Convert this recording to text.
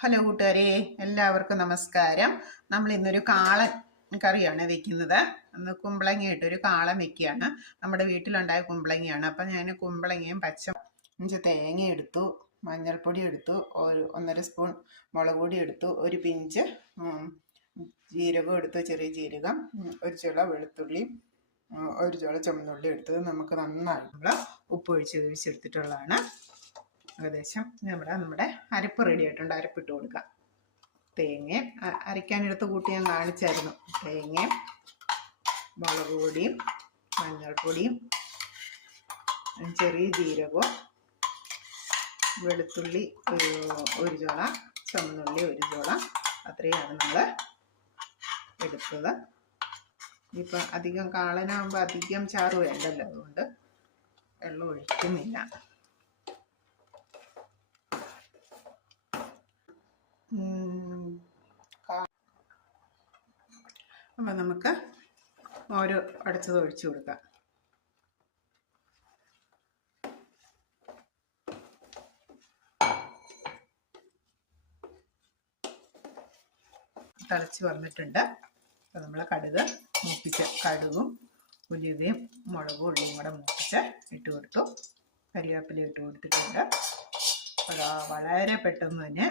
Hello കൂട്ടുകാരെ, എല്ലാവർക്കും നമസ്കാരം. നമ്മൾ ഇന്നൊരു കാളൻ കറിയാണ് വെക്കുന്നത്. അന്ന് കുമ്പളങ്ങ ഇട്ടൊരു കാളൻ വെക്കുകയാണ്. നമ്മുടെ വീട്ടിലുണ്ടായ കുമ്പളങ്ങയാണ്. അപ്പം ഞാൻ കുമ്പളങ്ങയും ഇഞ്ചി തേങ്ങ എടുത്തു, മഞ്ഞൾപ്പൊടി എടുത്തു, 1.5 സ്പൂൺ മുളക് പൊടി എടുത്തു, ഒരു പിഞ്ച് ജീരകം എടുത്തു, ചെറിയ ജീരകം, ഒരു ചുള വെളുത്തുള്ളി, ഒരു ചുള ചുമന്നുള്ളി എടുത്തത് നമുക്ക് നന്നായിട്ടുള്ള ഉപ്പ് ഒഴിച്ചെടുത്തിട്ടുള്ളതാണ്. ഏകദേശം നമ്മുടെ അരപ്പ് റെഡി ആയിട്ടുണ്ട്. അരപ്പിട്ട് കൊടുക്കാം. തേങ്ങ അരയ്ക്കാനെടുത്ത് കൂട്ടി ഞാൻ കാണിച്ചായിരുന്നു. തേങ്ങ, മുളക് പൊടിയും മഞ്ഞൾപ്പൊടിയും ചെറിയ ജീരകവും വെളുത്തുള്ളി ഒരു ചുള, ചുമന്നുള്ളി ഒരു ചുള, അത്രയാണ് നമ്മൾ എടുത്തത്. ഇപ്പം അധികം കാളനാകുമ്പോൾ അധികം ചാറ് വേണ്ടല്ലോ, അതുകൊണ്ട് വെള്ളം ഒഴിക്കുന്നില്ല. അപ്പം നമുക്ക് മോര് അടച്ചത് ഒഴിച്ചു കൊടുക്കാം. തിളച്ച് വന്നിട്ടുണ്ട്. അപ്പം നമ്മൾ കടുകും ഉലുവയും മുളകും ഉള്ളിയും കൂടെ മൂപ്പിച്ച് ഇട്ട് കൊടുത്തു. കരിവേപ്പില ഇട്ട് കൊടുത്തിട്ടുണ്ട്. വളരെ പെട്ടെന്ന് തന്നെ